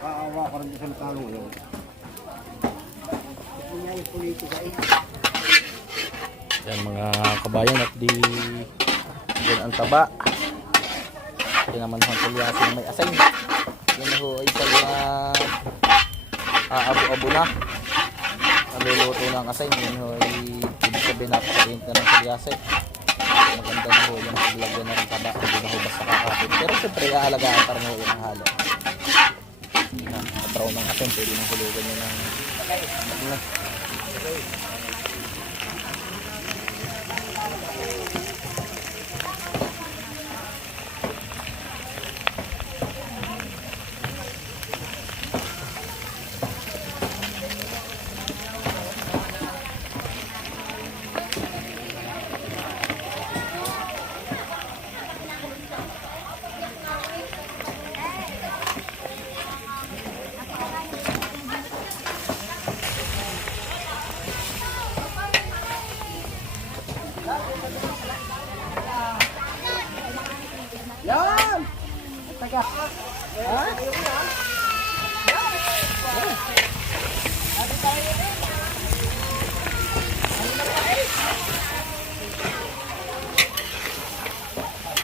Kaawa ka rin sa talo yun. Yan mga kabayan at di yan ang taba. Yan naman ang tulyasi na may asay. Yan ho ay sa mga aabu-abu na. Naluluto ng asay. Yan ho ay ibig sabihin napakaint na ng tulyasi. Maganda na ho yung paglagyan na ng taba. Hindi na ho basta kakapit. Pero siyempre aalagaan pa rin ho yung halo. Katraw ng asin. Pwede nang hulugan nyo ng Yan! Taga. Ha?